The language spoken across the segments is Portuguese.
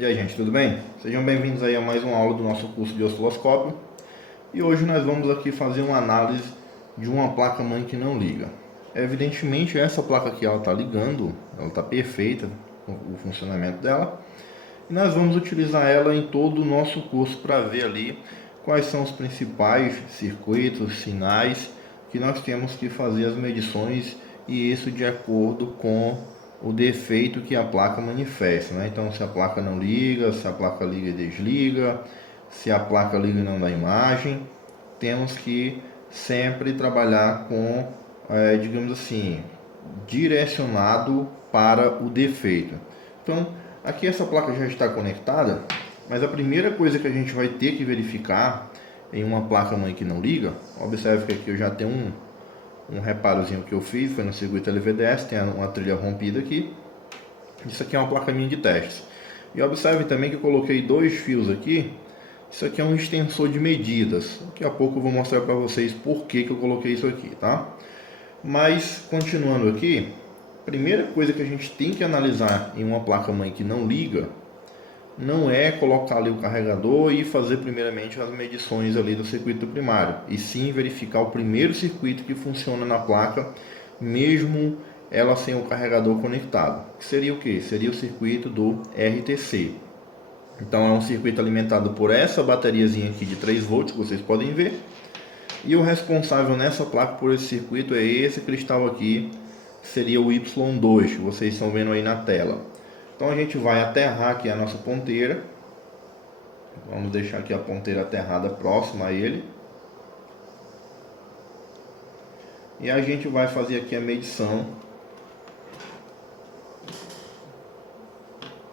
E aí, gente, tudo bem? Sejam bem-vindos aí a mais uma aula do nosso curso de osciloscópio. E hoje nós vamos aqui fazer uma análise de uma placa-mãe que não liga. Evidentemente, essa placa aqui ela está ligando, ela está perfeita, o funcionamento dela. E nós vamos utilizar ela em todo o nosso curso para ver ali quais são os principais circuitos, sinais que nós temos que fazer as medições, e isso de acordo com o defeito que a placa manifesta, né? Então, se a placa não liga, se a placa liga e desliga, se a placa liga e não dá imagem, temos que sempre trabalhar com, digamos assim, direcionado para o defeito. Então, aqui essa placa já está conectada, mas a primeira coisa que a gente vai ter que verificar em uma placa-mãe que não liga, observe que aqui eu já tenho um reparozinho que eu fiz, foi no circuito LVDS, tem uma trilha rompida aqui. Isso aqui é uma placa minha de testes. E observe também que eu coloquei dois fios aqui. Isso aqui é um extensor de medidas. Daqui a pouco eu vou mostrar para vocês por que eu coloquei isso aqui, tá? Mas, continuando aqui, a primeira coisa que a gente tem que analisar em uma placa-mãe que não liga, não é colocar ali o carregador e fazer primeiramente as medições ali do circuito primário, e sim verificar o primeiro circuito que funciona na placa, mesmo ela sem o carregador conectado. Que seria o que? Seria o circuito do RTC. Então é um circuito alimentado por essa bateriazinha aqui de 3 volts, que vocês podem ver. E o responsável nessa placa por esse circuito é esse cristal aqui, que seria o Y2, que vocês estão vendo aí na tela. Então a gente vai aterrar aqui a nossa ponteira. Vamos deixar aqui a ponteira aterrada próxima a ele. E a gente vai fazer aqui a medição.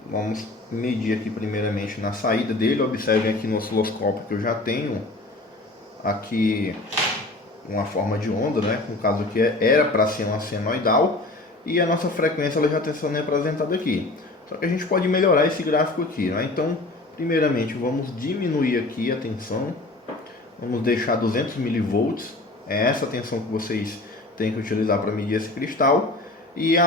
Vamos medir aqui primeiramente na saída dele. Observem aqui no osciloscópio que eu já tenho aqui uma forma de onda, né? No caso aqui era para ser uma senoidal, e a nossa frequência ela já está sendo representada aqui. Só que a gente pode melhorar esse gráfico aqui, né? Então, primeiramente, vamos diminuir aqui a tensão. Vamos deixar 200 mV. É essa tensão que vocês têm que utilizar para medir esse cristal. E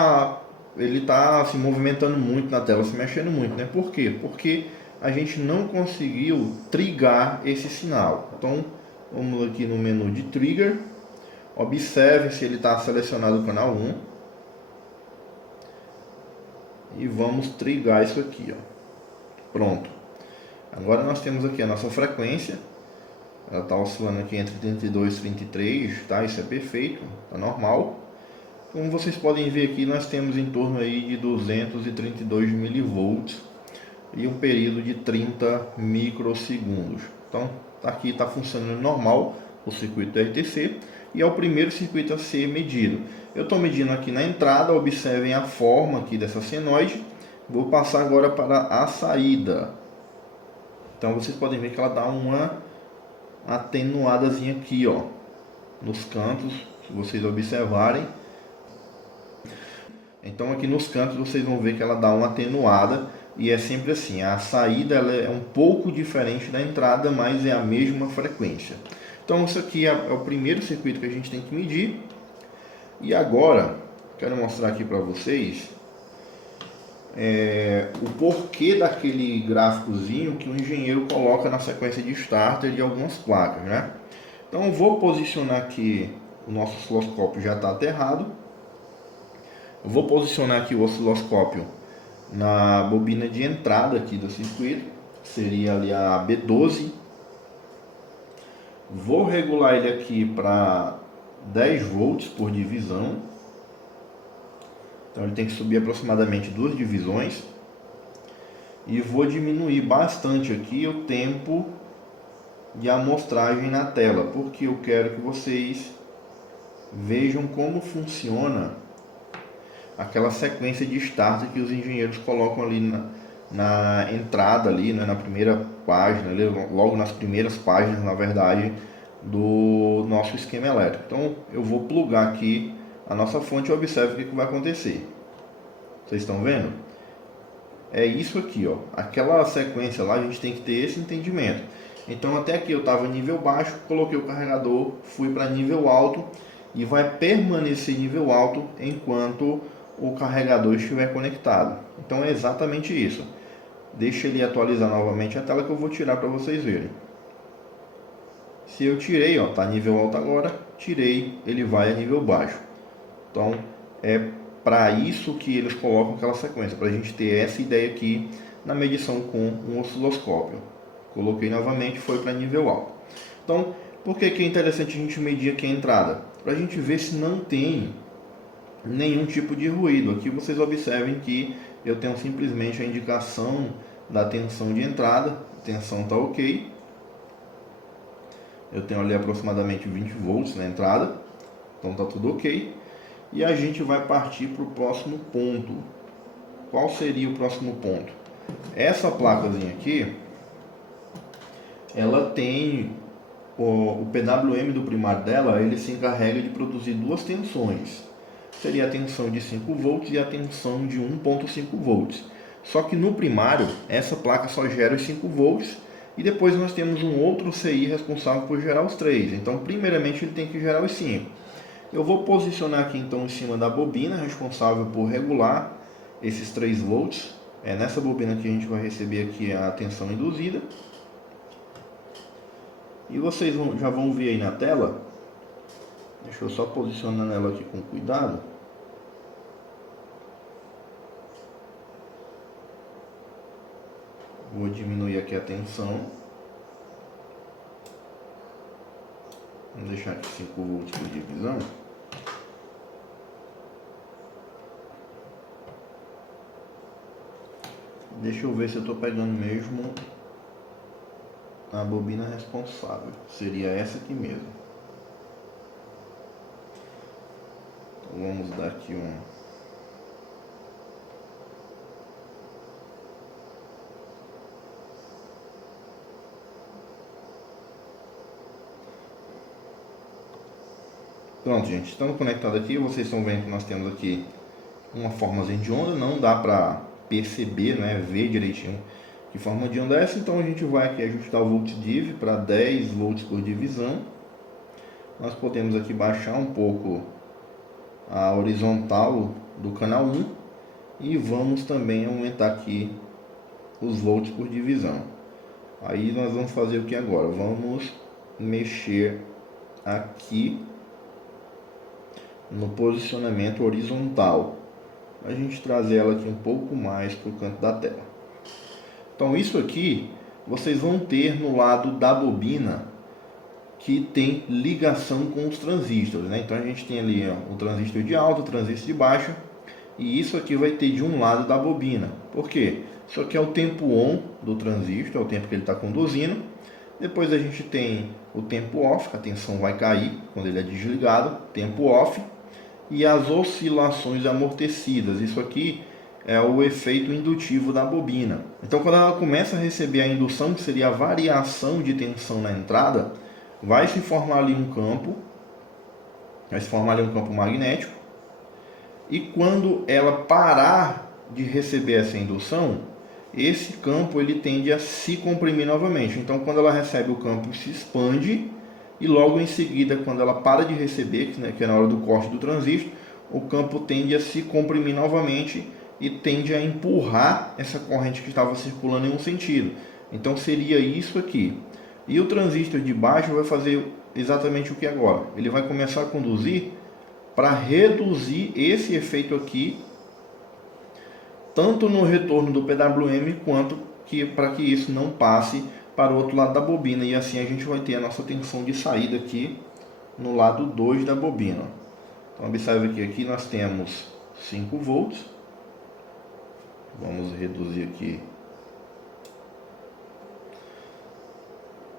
ele está se movimentando muito na tela, se mexendo muito, né? Por quê? Porque a gente não conseguiu trigar esse sinal. Então, vamos aqui no menu de Trigger. Observe se ele está selecionado o canal 1. E vamos trigar isso aqui, ó. Pronto. Agora nós temos aqui a nossa frequência. Ela está oscilando aqui entre 32 e 33, tá? Isso é perfeito, tá normal. Como vocês podem ver aqui, nós temos em torno aí de 232 mV e um período de 30 microsegundos. Então, aqui está funcionando normal o circuito do RTC, e é o primeiro circuito a ser medido. Eu estou medindo aqui na entrada, observem a forma aqui dessa senoide. Vou passar agora para a saída. Então vocês podem ver que ela dá uma atenuadazinha aqui, ó, nos cantos, se vocês observarem. Então aqui nos cantos vocês vão ver que ela dá uma atenuada, e é sempre assim, a saída ela é um pouco diferente da entrada, mas é a mesma frequência. Então isso aqui é o primeiro circuito que a gente tem que medir. E agora, quero mostrar aqui para vocês o porquê daquele gráficozinho que o engenheiro coloca na sequência de starter de algumas placas, né? Então eu vou posicionar aqui, o nosso osciloscópio já está aterrado. Eu vou posicionar aqui o osciloscópio na bobina de entrada aqui do circuito, seria ali a B12. Vou regular ele aqui para 10 volts por divisão. Então ele tem que subir aproximadamente 2 divisões. E vou diminuir bastante aqui o tempo de amostragem na tela, porque eu quero que vocês vejam como funciona aquela sequência de start que os engenheiros colocam ali na entrada ali, né, na primeira página, logo nas primeiras páginas, na verdade, do nosso esquema elétrico. Então eu vou plugar aqui a nossa fonte e observe o que vai acontecer. Vocês estão vendo? É isso aqui, ó. Aquela sequência lá, a gente tem que ter esse entendimento. Então até aqui eu estava em nível baixo, coloquei o carregador, fui para nível alto e vai permanecer nível alto enquanto o carregador estiver conectado. Então é exatamente isso. Deixa ele atualizar novamente a tela que eu vou tirar para vocês verem. Se eu tirei, ó, tá nível alto agora, tirei, ele vai a nível baixo. Então é para isso que eles colocam aquela sequência, para a gente ter essa ideia aqui na medição com um osciloscópio. Coloquei novamente, foi para nível alto. Então, por que é interessante a gente medir aqui a entrada? Para a gente ver se não tem nenhum tipo de ruído. Aqui vocês observem que eu tenho simplesmente a indicação da tensão de entrada, a tensão está ok. Eu tenho ali aproximadamente 20 volts na entrada, então está tudo ok. E a gente vai partir para o próximo ponto. Qual seria o próximo ponto? Essa placazinha aqui, ela tem o PWM do primário dela, ele se encarrega de produzir duas tensões. Seria a tensão de 5 volts e a tensão de 1.5 volts. Só que no primário, essa placa só gera os 5 volts e depois nós temos um outro CI responsável por gerar os 3. Então, primeiramente, ele tem que gerar os 5. Eu vou posicionar aqui então em cima da bobina responsável por regular esses 3 volts. É nessa bobina que a gente vai receber aqui a tensão induzida. E vocês já vão ver aí na tela. Deixa eu só posicionar ela aqui com cuidado. Vou diminuir aqui a tensão. Vamos deixar aqui 5 volts por divisão. Deixa eu ver se eu estou pegando mesmo a bobina responsável. Seria essa aqui mesmo. Então vamos dar aqui um... Pronto, gente, estamos conectados aqui. Vocês estão vendo que nós temos aqui uma formazinha de onda. Não dá para perceber, né, ver direitinho que forma de onda é essa. Então a gente vai aqui ajustar o volt div para 10 volts por divisão. Nós podemos aqui baixar um pouco a horizontal do canal 1 e vamos também aumentar aqui os volts por divisão. Aí nós vamos fazer o que agora? Vamos mexer aqui no posicionamento horizontal, a gente trazer ela aqui um pouco mais para o canto da tela. Então isso aqui vocês vão ter no lado da bobina que tem ligação com os transistores, né? Então a gente tem ali, ó, o transistor de alta, o transistor de baixa, e isso aqui vai ter de um lado da bobina. Por quê? Isso aqui é o tempo on do transistor, é o tempo que ele está conduzindo. Depois a gente tem o tempo off, a tensão vai cair quando ele é desligado, tempo off, e as oscilações amortecidas. Isso aqui é o efeito indutivo da bobina. Então quando ela começa a receber a indução, que seria a variação de tensão na entrada, vai se formar ali um campo, magnético, e quando ela parar de receber essa indução, esse campo ele tende a se comprimir novamente. Então quando ela recebe o campo, se expande, e logo em seguida, quando ela para de receber, que é na hora do corte do transistor, o campo tende a se comprimir novamente e tende a empurrar essa corrente que estava circulando em um sentido. Então seria isso aqui. E o transistor de baixo vai fazer exatamente o que agora? Ele vai começar a conduzir para reduzir esse efeito aqui, tanto no retorno do PWM, quanto para que isso não passe para o outro lado da bobina. E assim a gente vai ter a nossa tensão de saída aqui no lado 2 da bobina. Então observe que aqui nós temos 5 volts. Vamos reduzir aqui.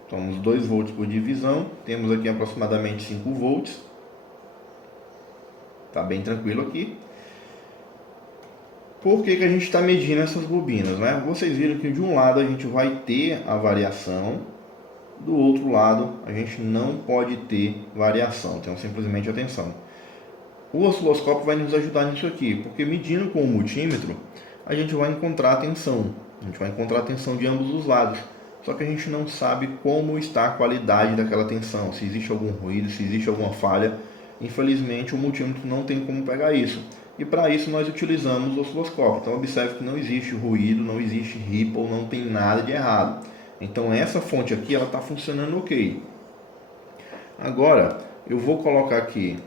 Temos 2 volts por divisão. Temos aqui aproximadamente 5 volts. Tá bem tranquilo aqui. Por que que a gente está medindo essas bobinas, né? Vocês viram que de um lado a gente vai ter a variação, do outro lado a gente não pode ter variação, então simplesmente atenção. O osciloscópio vai nos ajudar nisso aqui, porque medindo com o multímetro a gente vai encontrar a tensão, de ambos os lados. Só que a gente não sabe como está a qualidade daquela tensão, se existe algum ruído, se existe alguma falha. Infelizmente o multímetro não tem como pegar isso. E para isso nós utilizamos o osciloscópio. Então observe que não existe ruído, não existe ripple, não tem nada de errado. Então essa fonte aqui ela está funcionando ok. Agora eu vou colocar aqui,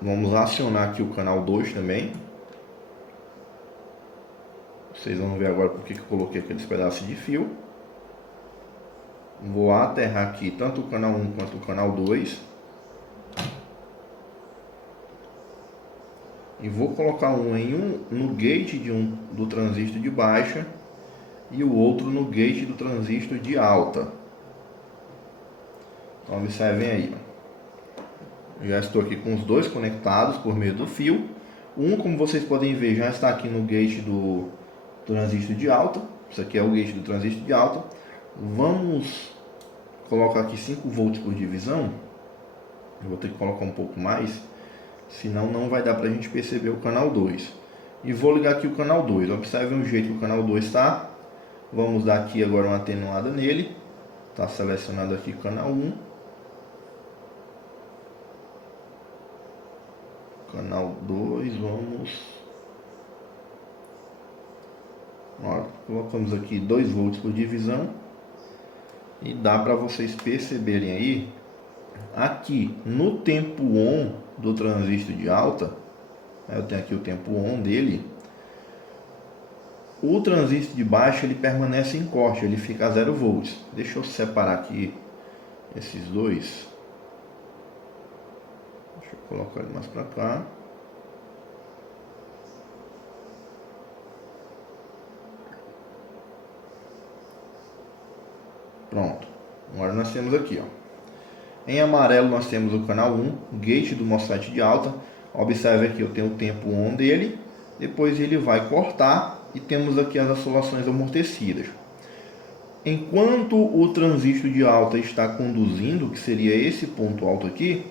vamos acionar aqui o canal 2 também. Vocês vão ver agora porque que eu coloquei aqueles pedaços de fio. Vou aterrar aqui tanto o canal 1 quanto o canal 2. E vou colocar no gate do transistor de baixa e o outro no gate do transistor de alta. Então observem aí. Já estou aqui com os dois conectados por meio do fio. Um, como vocês podem ver, já está aqui no gate do transistor de alta. Isso aqui é o gate do transistor de alta. Vamos colocar aqui 5 volts por divisão. Eu vou ter que colocar um pouco mais, senão não vai dar para a gente perceber o canal 2. E vou ligar aqui o canal 2. Observem o jeito que o canal 2 está. Vamos dar aqui agora uma atenuada nele. Está selecionado aqui o canal 1. Canal 2, colocamos aqui 2 volts por divisão. E dá para vocês perceberem aí, aqui no tempo ON do transistor de alta, eu tenho aqui o tempo ON dele, o transistor de baixa ele permanece em corte, ele fica a 0 volts. Deixa eu separar aqui esses dois. Deixa eu colocar ele mais para cá. Pronto. Agora nós temos aqui, ó. Em amarelo nós temos o canal 1, gate do MOSFET de alta. Observe aqui, eu tenho o tempo ON dele. Depois ele vai cortar e temos aqui as oscilações amortecidas. Enquanto o transistor de alta está conduzindo, que seria esse ponto alto aqui,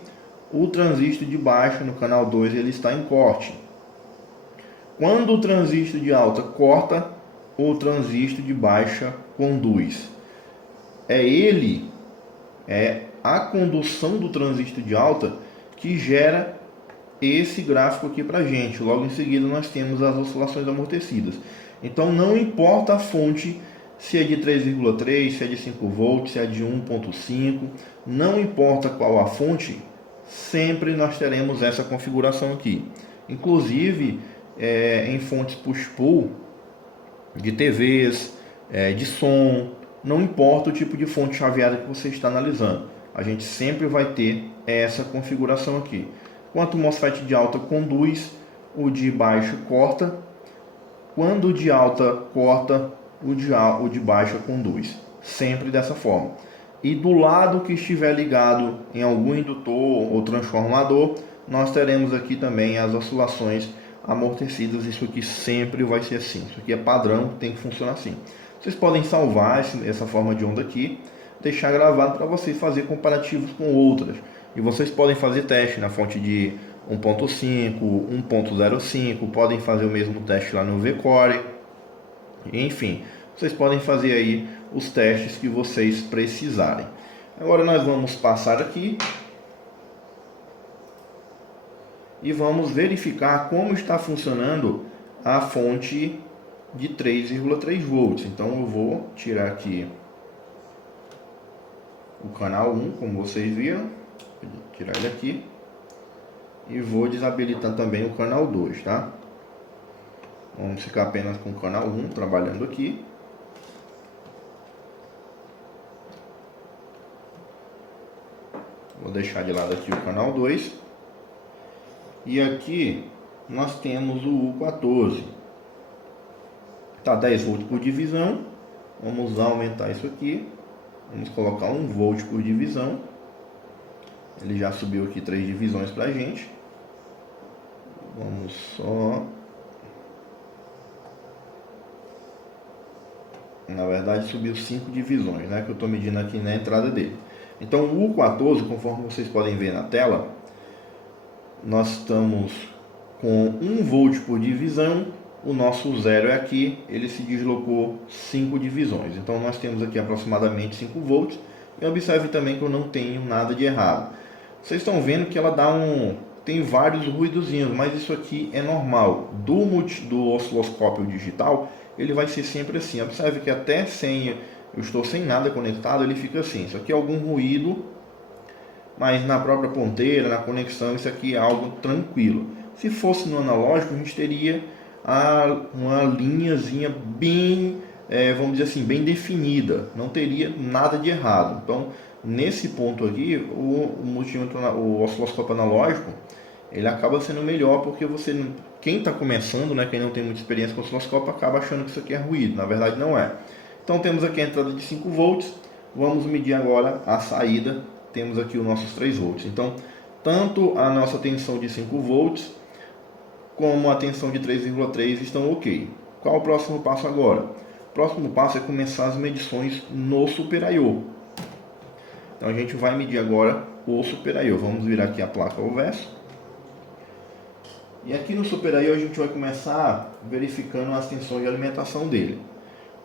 o transistor de baixa no canal 2 ele está em corte. Quando o transistor de alta corta, o transistor de baixa conduz. É a condução do transistor de alta que gera esse gráfico aqui para a gente. Logo em seguida nós temos as oscilações amortecidas. Então não importa a fonte, se é de 3,3, se é de 5 volts, se é de 1,5, não importa qual a fonte, sempre nós teremos essa configuração aqui. Inclusive em fontes push-pull de TVs, de som, não importa o tipo de fonte chaveada que você está analisando, a gente sempre vai ter essa configuração aqui. Quanto o MOSFET de alta conduz, o de baixo corta. Quando o de alta corta, o de baixa conduz. Sempre dessa forma. E do lado que estiver ligado em algum indutor ou transformador, nós teremos aqui também as oscilações amortecidas. Isso aqui sempre vai ser assim. Isso aqui é padrão, tem que funcionar assim. Vocês podem salvar essa forma de onda aqui, deixar gravado para vocês fazer comparativos com outras. E vocês podem fazer teste na fonte de 1.5, 1.05, podem fazer o mesmo teste lá no VCore. Enfim, vocês podem fazer aí os testes que vocês precisarem. Agora nós vamos passar aqui e vamos verificar como está funcionando a fonte de 3,3 volts. Então eu vou tirar aqui o canal 1, como vocês viram, vou tirar ele aqui e vou desabilitar também o canal 2, tá? Vamos ficar apenas com o canal 1 trabalhando aqui. Vou deixar de lado aqui o canal 2. E aqui nós temos o U14. Tá 10 volts por divisão. Vamos aumentar isso aqui. Vamos colocar 1 volt por divisão. Ele já subiu aqui 3 divisões pra gente. Vamos só... Na verdade subiu 5 divisões, né, que eu estou medindo aqui na entrada dele. Então o U14, conforme vocês podem ver na tela, nós estamos com 1 volt por divisão. O nosso zero é aqui, ele se deslocou 5 divisões. Então nós temos aqui aproximadamente 5 volts. E observe também que eu não tenho nada de errado. Vocês estão vendo que ela tem vários ruidozinhos, mas isso aqui é normal. Do osciloscópio digital, ele vai ser sempre assim. Observe que até sem, eu estou sem nada conectado, ele fica assim. Isso aqui é algum ruído, mas na própria ponteira, na conexão, isso aqui é algo tranquilo. Se fosse no analógico, a gente teria uma linhazinha bem, vamos dizer assim, bem definida. Não teria nada de errado. Então, nesse ponto aqui, o multímetro, o osciloscópio analógico, ele acaba sendo melhor porque quem está começando, né, quem não tem muita experiência com osciloscópio, acaba achando que isso aqui é ruído. Na verdade, não é. Então, temos aqui a entrada de 5 volts. Vamos medir agora a saída. Temos aqui os nossos 3 volts. Então, tanto a nossa tensão de 5 volts como a tensão de 3,3 estão ok. Qual o próximo passo agora? O próximo passo é começar as medições no Super I/O. Então a gente vai medir agora o Super I/O. Vamos virar aqui a placa ao verso. E aqui no Super I/O a gente vai começar verificando as tensões de alimentação dele.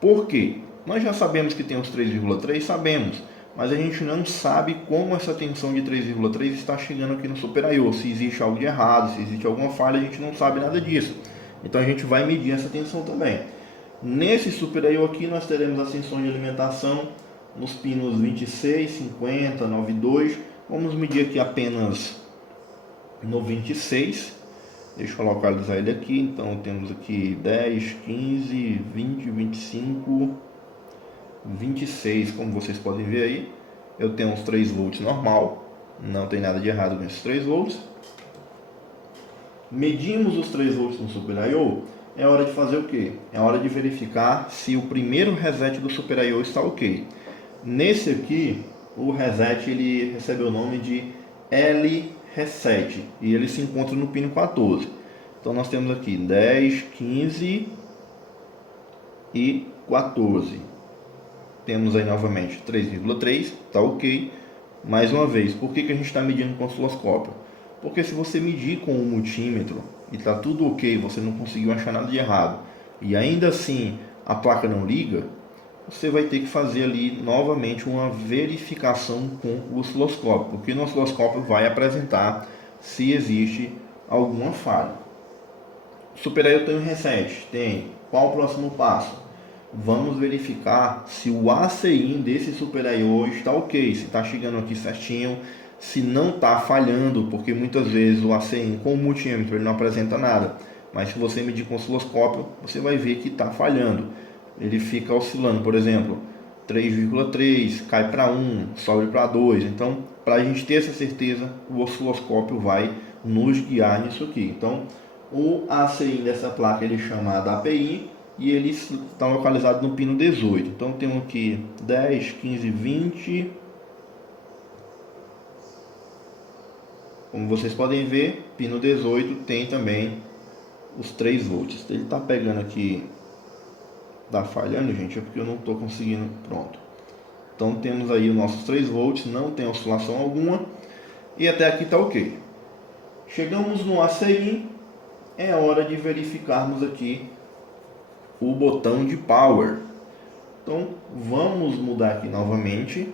Por quê? Nós já sabemos que tem os 3,3, sabemos, mas a gente não sabe como essa tensão de 3,3 está chegando aqui no Super I/O. Se existe algo de errado, se existe alguma falha, a gente não sabe nada disso. Então a gente vai medir essa tensão também. Nesse Super I/O aqui nós teremos as tensões de alimentação nos pinos 26, 50, 92. Vamos medir aqui apenas no 26. Deixa eu localizar ele aqui. Então temos aqui 10, 15, 20, 25, 26. Como vocês podem ver aí, eu tenho uns 3 volts normal. Não tem nada de errado com esses 3 volts. Medimos os 3 volts no Super I/O. É hora de fazer o que? É hora de verificar se o primeiro reset do Super I/O está ok. Nesse aqui, o reset ele recebe o nome de L-Reset e ele se encontra no pino 14. Então nós temos aqui 10, 15 e 14. Temos aí novamente 3,3, está ok. Mais uma vez, por que a gente está medindo com o osciloscópio? Porque se você medir com o multímetro e está tudo ok, você não conseguiu achar nada de errado, e ainda assim a placa não liga, você vai ter que fazer ali novamente uma verificação com o osciloscópio, porque no osciloscópio vai apresentar se existe alguma falha. Super I/O tem um reset, tem. Qual o próximo passo? Vamos verificar se o ACI desse Super I/O está ok, se está chegando aqui certinho, se não está falhando, porque muitas vezes o ACI com o multímetro ele não apresenta nada, mas se você medir com o osciloscópio, você vai ver que está falhando. Ele fica oscilando, por exemplo, 3,3, cai para 1, sobe para 2. Então, para a gente ter essa certeza, o osciloscópio vai nos guiar nisso aqui. Então, o ACI dessa placa ele é chamado API e ele está localizado no pino 18. Então, temos aqui 10, 15, 20. Como vocês podem ver, pino 18 tem também os 3 volts. Ele está pegando aqui, está falhando, gente, é porque eu não estou conseguindo. Pronto. Então temos aí os nossos 3 volts, não tem oscilação alguma e até aqui está ok. Chegamos no ACI, é hora de verificarmos aqui o botão de power. Então vamos mudar aqui novamente.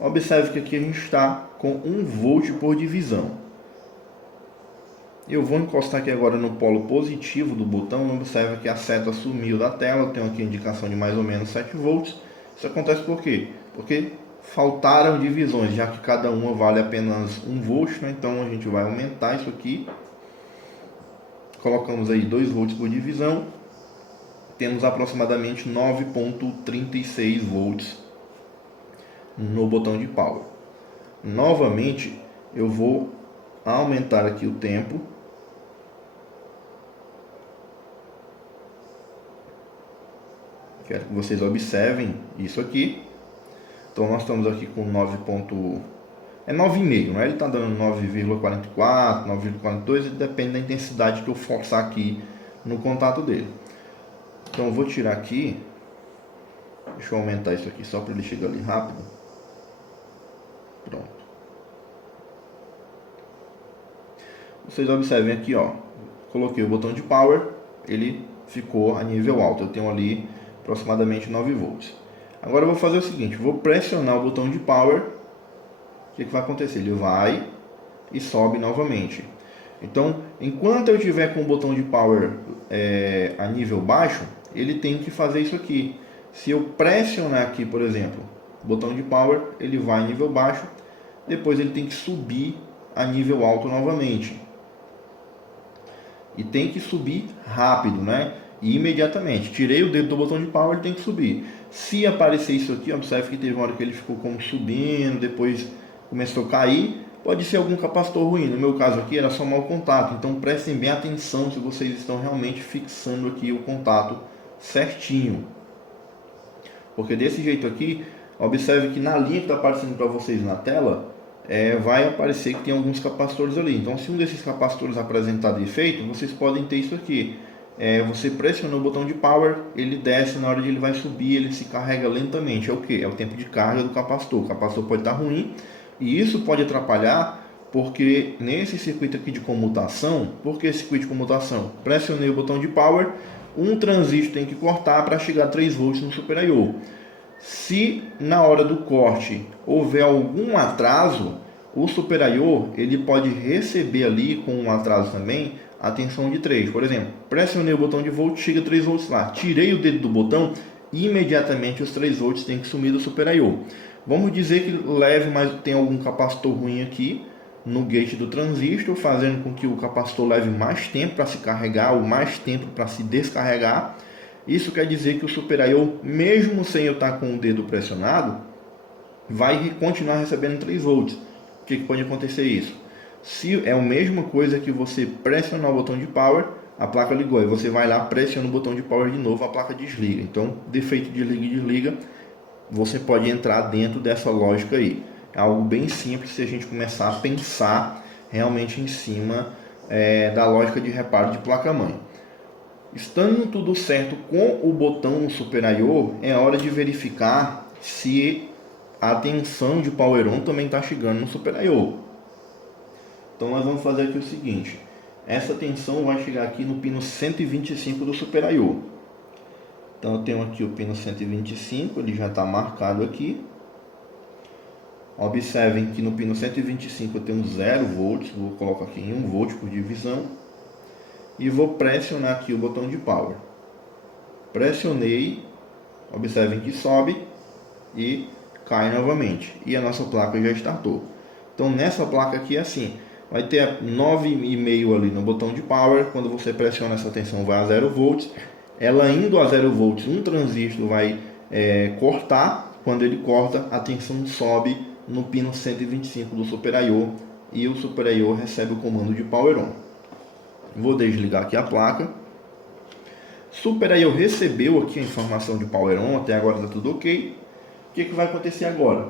Observe que aqui a gente está com 1 volt por divisão. Eu vou encostar aqui agora no polo positivo do botão. Observe que a seta sumiu da tela. Eu tenho aqui a indicação de mais ou menos 7 volts. Isso acontece por quê? Porque faltaram divisões, já que cada uma vale apenas 1 volt, né? Então a gente vai aumentar isso aqui. Colocamos aí 2 volts por divisão. Temos aproximadamente 9,36 volts no botão de power. Novamente eu vou aumentar aqui o tempo. Quero que vocês observem isso aqui. Então nós estamos aqui com é 9,5, né? Ele está dando 9,44, 9,42, depende da intensidade que eu forçar aqui no contato dele. Então eu vou tirar aqui, deixa eu aumentar isso aqui só para ele chegar ali rápido. Pronto. Vocês observem aqui, ó, coloquei o botão de power, ele ficou a nível alto, eu tenho ali aproximadamente 9 volts. Agora eu vou fazer o seguinte, vou pressionar o botão de power, o que vai acontecer? Ele vai e sobe novamente. Então, enquanto eu estiver com o botão de power a nível baixo, ele tem que fazer isso aqui. Se eu pressionar aqui, por exemplo, o botão de power, ele vai a nível baixo, depois ele tem que subir a nível alto novamente. E tem que subir rápido, né? E imediatamente. Tirei o dedo do botão de power, ele tem que subir. Se aparecer isso aqui, observe que teve uma hora que ele ficou como subindo, depois começou a cair. Pode ser algum capacitor ruim. No meu caso aqui era só mau contato. Então prestem bem atenção se vocês estão realmente fixando aqui o contato certinho. Porque desse jeito aqui, observe que na linha que está aparecendo para vocês na tela, vai aparecer que tem alguns capacitores ali. Então, se um desses capacitores apresentar defeito, vocês podem ter isso aqui. Você pressiona o botão de power, ele desce, na hora de ele vai subir, ele se carrega lentamente. É o que? É o tempo de carga do capacitor. O capacitor pode estar ruim e isso pode atrapalhar, porque nesse circuito aqui de comutação, por que circuito de comutação? Pressionei o botão de power, um transistor tem que cortar para chegar a 3 volts no Super I/O. Se na hora do corte houver algum atraso, o Super I/O ele pode receber ali com um atraso também a tensão de 3. Por exemplo, pressionei o botão de volt, chega 3 volts lá. Tirei o dedo do botão, imediatamente os 3 volts têm que sumir do Super I/O. Vamos dizer que leve, mas tem algum capacitor ruim aqui no gate do transistor, fazendo com que o capacitor leve mais tempo para se carregar ou mais tempo para se descarregar. Isso quer dizer que o Super I/O, mesmo sem eu estar com o dedo pressionado, vai continuar recebendo 3 volts. O que pode acontecer isso? Se é a mesma coisa que você pressionar o botão de power, a placa ligou, e você vai lá, pressiona o botão de power de novo, a placa desliga. Então, defeito de liga e desliga, você pode entrar dentro dessa lógica aí. É algo bem simples se a gente começar a pensar realmente em cima da lógica de reparo de placa-mãe. Estando tudo certo com o botão Super I/O, é hora de verificar se a tensão de Power On também está chegando no Super I/O. Então nós vamos fazer aqui o seguinte, essa tensão vai chegar aqui no pino 125 do Super I/O. Então eu tenho aqui o pino 125, ele já está marcado aqui. Observem que no pino 125 eu tenho 0 volts, vou colocar aqui em 1 volt por divisão. E vou pressionar aqui o botão de power. Pressionei, observem que sobe e cai novamente. E a nossa placa já startou. Então nessa placa aqui é assim, vai ter 9,5 ali no botão de power. Quando você pressiona essa tensão vai a 0 volts. Ela indo a 0 volts, um transistor vai cortar. Quando ele corta, a tensão sobe no pino 125 do Super I/O. E o Super I/O recebe o comando de Power On. Vou desligar aqui a placa. Super I/O recebeu aqui a informação de Power On, até agora está tudo ok. O que vai acontecer agora?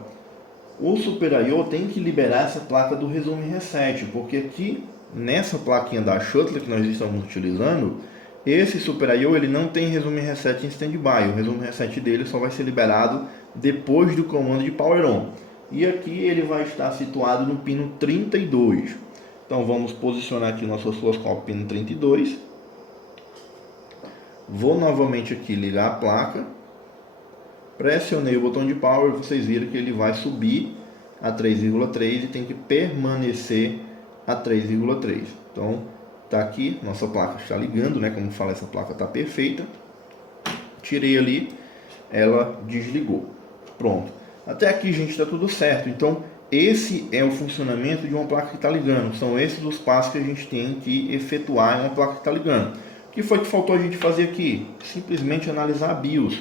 O Super I/O tem que liberar essa placa do resume reset, porque aqui nessa plaquinha da Shuttler que nós estamos utilizando, esse Super I/O ele não tem resume reset em standby. O resume reset dele só vai ser liberado depois do comando de Power On. E aqui ele vai estar situado no pino 32. Então vamos posicionar aqui o nosso osciloscópio pino 32. Vou novamente aqui ligar a placa. Pressionei o botão de power, vocês viram que ele vai subir a 3,3 e tem que permanecer a 3,3. Então tá aqui, nossa placa está ligando, né? Como fala, essa placa está perfeita. Tirei ali, ela desligou. Pronto. Até aqui, gente, está tudo certo. Então esse é o funcionamento de uma placa que está ligando. São esses os passos que a gente tem que efetuar em uma placa que está ligando. O que foi que faltou a gente fazer aqui? Simplesmente analisar a BIOS.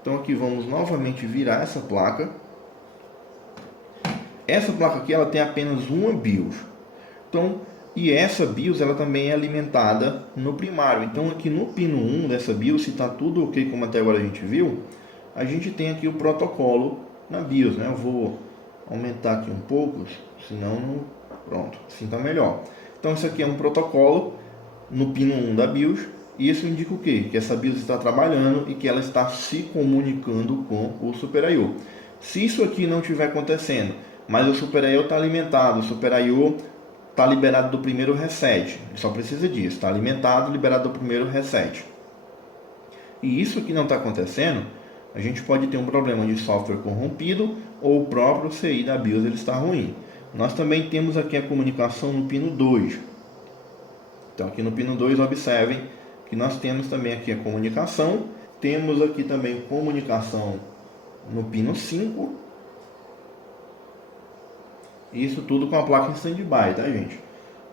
Então aqui vamos novamente virar essa placa. Essa placa aqui ela tem apenas uma BIOS. Então, e essa BIOS ela também é alimentada no primário. Então aqui no pino 1 dessa BIOS, se está tudo ok como até agora a gente viu, a gente tem aqui o protocolo na BIOS, né? Eu vou aumentar aqui um pouco senão, pronto, assim está melhor. Então isso aqui é um protocolo no pino 1 da BIOS, e isso indica o quê? Que essa BIOS está trabalhando e que ela está se comunicando com o Super I/O. Se isso aqui não estiver acontecendo, mas o Super I/O está alimentado, o Super I/O está liberado do primeiro reset, só precisa disso, está alimentado, liberado do primeiro reset, e isso aqui não está acontecendo, a gente pode ter um problema de software corrompido ou o próprio CI da BIOS ele está ruim. Nós também temos aqui a comunicação no pino 2. Então aqui no pino 2, observem que nós temos também aqui a comunicação. Temos aqui também comunicação no pino 5. Isso tudo com a placa em standby, tá, gente?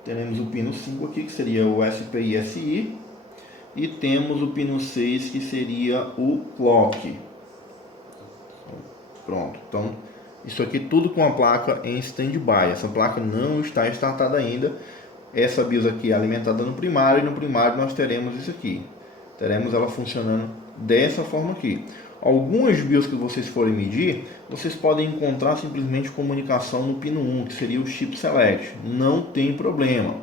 Teremos o pino 5 aqui, que seria o SPI-SI. E temos o pino 6, que seria o clock. Pronto, então isso aqui tudo com a placa em standby. Essa placa não está startada ainda. Essa BIOS aqui é alimentada no primário, e no primário nós teremos isso aqui. Teremos ela funcionando dessa forma aqui. Algumas BIOS que vocês forem medir, vocês podem encontrar simplesmente comunicação no pino 1, que seria o chip select. Não tem problema.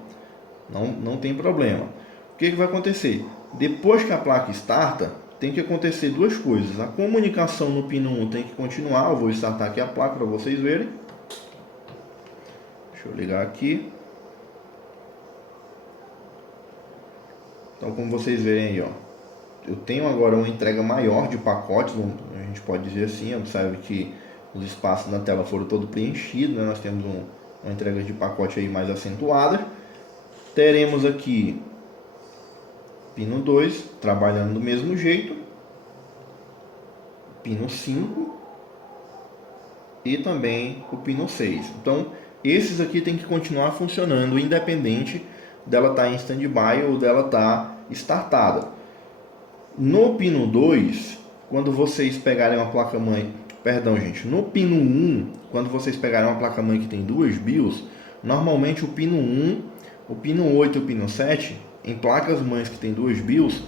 Não tem problema. O que vai acontecer? Depois que a placa starta, tem que acontecer duas coisas. A comunicação no pino 1 tem que continuar. Eu vou startar aqui a placa para vocês verem. Deixa eu ligar aqui. Então, como vocês verem aí, ó, eu tenho agora uma entrega maior de pacotes, a gente pode dizer assim. Observe que os espaços na tela foram todos preenchidos, né? Nós temos uma entrega de pacote aí mais acentuada. Teremos aqui pino 2 trabalhando do mesmo jeito, pino 5 e também o pino 6. Então esses aqui tem que continuar funcionando, independente dela estar em standby ou dela estar startada. No pino 2, quando vocês pegarem uma placa-mãe, perdão gente, no pino 1, quando vocês pegarem uma placa-mãe que tem duas BIOS, normalmente o pino 1, o pino 8 e o pino 7, em placas-mães que tem duas BIOS,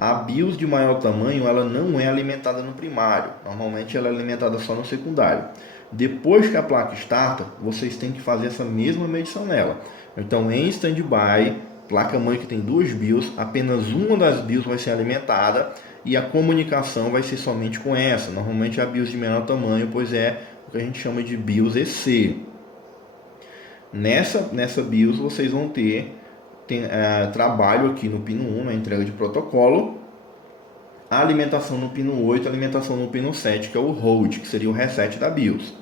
a BIOS de maior tamanho ela não é alimentada no primário, normalmente ela é alimentada só no secundário. Depois que a placa starta, vocês têm que fazer essa mesma medição nela. Então em standby, placa-mãe que tem duas BIOS, apenas uma das BIOS vai ser alimentada e a comunicação vai ser somente com essa. Normalmente é a BIOS de menor tamanho, pois é o que a gente chama de BIOS EC. Nessa BIOS vocês vão ter trabalho aqui no pino 1, na entrega de protocolo, a alimentação no pino 8, a alimentação no pino 7, que é o hold, que seria o reset da BIOS.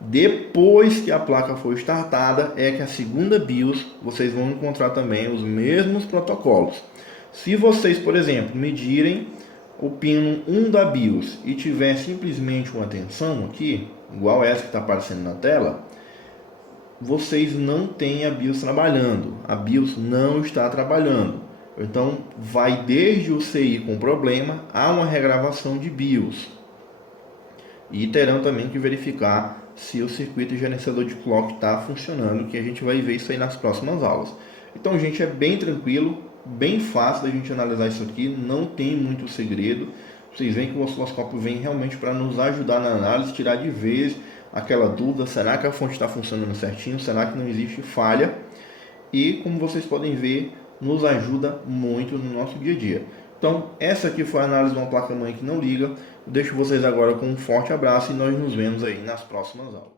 Depois que a placa for startada, é que a segunda BIOS vocês vão encontrar também os mesmos protocolos. Se vocês, por exemplo, medirem o pino 1 da BIOS e tiver simplesmente uma tensão aqui, igual essa que está aparecendo na tela, vocês não têm a BIOS trabalhando, a BIOS não está trabalhando. Então vai desde o CI com problema a uma regravação de BIOS. E terão também que verificar se o circuito gerenciador de clock está funcionando, que a gente vai ver isso aí nas próximas aulas. Então, gente, é bem tranquilo, bem fácil da gente analisar isso aqui, não tem muito segredo. Vocês veem que o osciloscópio vem realmente para nos ajudar na análise, tirar de vez aquela dúvida, será que a fonte está funcionando certinho, será que não existe falha? E como vocês podem ver, nos ajuda muito no nosso dia a dia. Então essa aqui foi a análise de uma placa-mãe que não liga. Deixo vocês agora com um forte abraço e nós nos vemos aí nas próximas aulas.